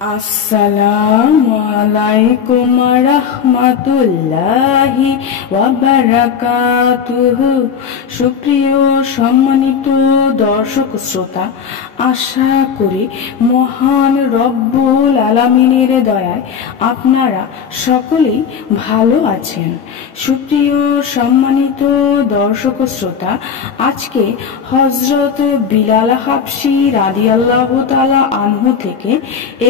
আসসালামু আলাইকুম রাহমাতুল্লাহি ওয়া বারাকাতুহু। সুপ্রিয় সম্মানিত দর্শক শ্রোতা, আশা করি মহান রব্বুল আলামিনের দয়ায় আপনারা সকলেই ভালো আছেন। সুপ্রিয় সম্মানিত দর্শক শ্রোতা, আজকে হযরত বিলাল হাবশী রাদিয়াল্লাহু তাআলা আনহু থেকে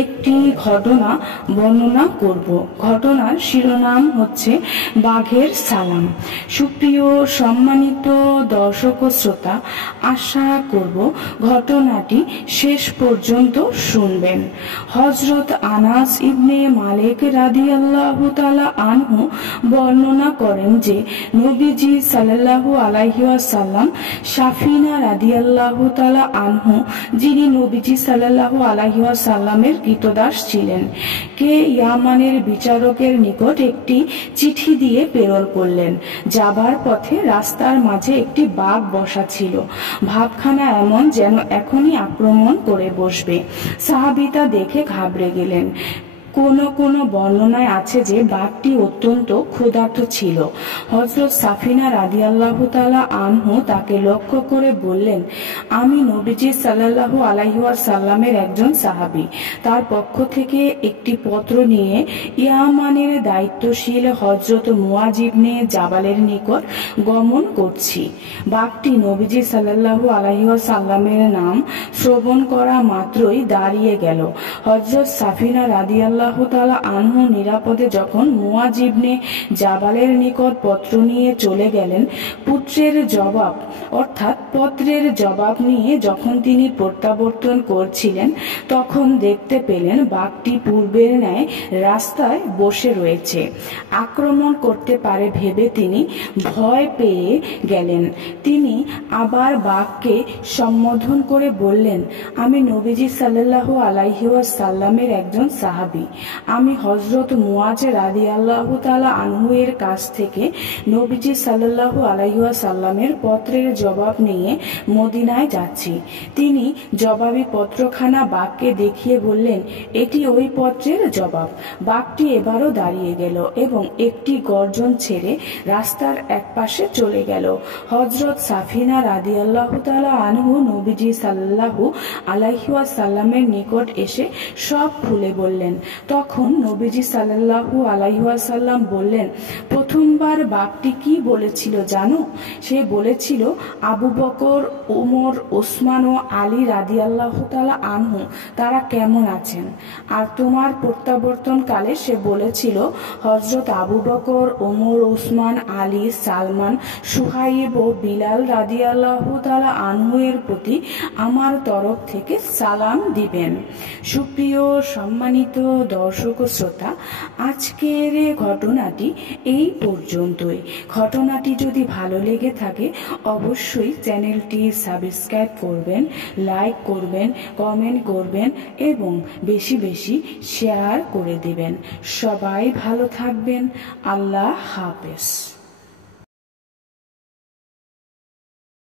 একটি ঘটনা বর্ণনা করব। ঘটনার শিরোনাম হচ্ছে বাঘের সালাম। সুপ্রিয় সম্মানিত দর্শক শ্রোতা, আশা করব ঘটনাটি শেষ পর্যন্ত শুনবেন। হযরত আনাস ইবনে মালিক রাদিয়াল্লাহু তাআলা আনহু বর্ণনা করেন যে নবীজি সাল্লাল্লাহু আলাইহি ওয়াসাল্লাম সাফিনা রাদিয়াল্লাহু তাআলা আনহু, যিনি নবীজি সাল্লাল্লাহু আলাইহি ওয়াসাল্লামের কৃতদাস ছিলেন, কে ইয়ামানের বিচারকের নিকট একটি চিঠি দিয়ে প্রেরণ করলেন। যাবার পথে রাস্তার মাঝে একটি বাঘ বসা ছিল। ভাবখানা এমন যেন এখনই আক্রমণ করে বসবে। সাহাবীরা দেখে ঘাবড়ে গেলেন। কোন বর্ণনায় আছে যে বাঘটি অত্যন্ত ক্ষুধার্ত ছিল। হযরত সাফিনা রাদিয়াল্লাহু তাআলা আনহু তাকে লক্ষ্য করে বললেন, আমি নবীজি সাল্লাল্লাহু আলাইহি ওয়াসাল্লামের একজন সাহাবী। তার পক্ষ থেকে একটি পত্র নিয়ে ইয়ামানের দায়িত্বশীল হযরত মুআজ ইবনে জাবালের নিকট গমন করছি। বাঘটি নবীজি সাল্লাল্লাহু আলাইহি ওয়াসাল্লামের নাম শ্রবণ করা মাত্রই দাঁড়িয়ে গেল। হযরত সাফিনা রাদিয়াল্লাহু তাআলা আনহু নিরাপদে যখন মুআজ ইবনে জাবালের নিকট পত্র নিয়ে চলে গেলেন, পত্রের জবাব নিয়ে যখন তিনি প্রত্যাবর্তন করছিলেন, তখন দেখতে পেলেন বাঘটি পূর্বের ন্যায় রাস্তায় বসে রয়েছে। আক্রমণ করতে পারে ভেবে তিনি ভয় পেয়ে গেলেন। তিনি আবার বাঘকে সম্বোধন করে বললেন, আমি নবীজি সাল্লাল্লাহু আলাইহি ওয়াসাল্লামের একজন সাহাবী। আমি হযরত মুআজ রাদিয়াল্লাহু তাআলা আনহু এর কাছ থেকে নবীজি সাল্লাল্লাহু আলাইহি ওয়াসাল্লামের পত্রের জবাব নিয়ে মদিনায় যাচ্ছি। তিনি জবাবি পত্রখানা বাঘকে দেখিয়ে বললেন, এটি ওই পত্রের জবাব। বাঘটি এবারও দাঁড়িয়ে গেল এবং একটি গর্জন ছেড়ে রাস্তার একপাশে চলে গেল। হযরত সাফিনা রাদিয়াল্লাহু তাআলা আনহু নবীজি সাল্লাল্লাহু আলাইহি ওয়াসাল্লামের নিকট এসে সব খুলে বললেন। তখন নবীজি সাল্লাল্লাহু আলাইহি ওয়াসাল্লাম বললেন, প্রথমবার বাঘটি কি বলেছিল জানো? সে বলেছিল, আবু বকর, ওমর, ওসমান ও আলী রাদিয়াল্লাহু তাআলা আনহু তারা কেমন আছেন? আর তোমার প্রত্যাবর্তনকালে সে বলেছিল, হযরত আবু বকর, ওমর, ওসমান, আলী, সালমান, সুহাইব ও বিলাল রাদিয়াল্লাহু তাআলা আনহু এর প্রতি আমার তরফ থেকে সালাম দিবেন। সুপ্রিয় সম্মানিত দর্শক শ্রোতা, আজকের ঘটনাটি এই পর্যন্তই। ঘটনাটি যদি ভালো লেগে থাকে অবশ্যই চ্যানেলটি সাবস্ক্রাইব করবেন, লাইক করবেন, কমেন্ট করবেন এবং বেশি বেশি শেয়ার করে দিবেন। সবাই ভালো থাকবেন। আল্লাহ হাফেজ।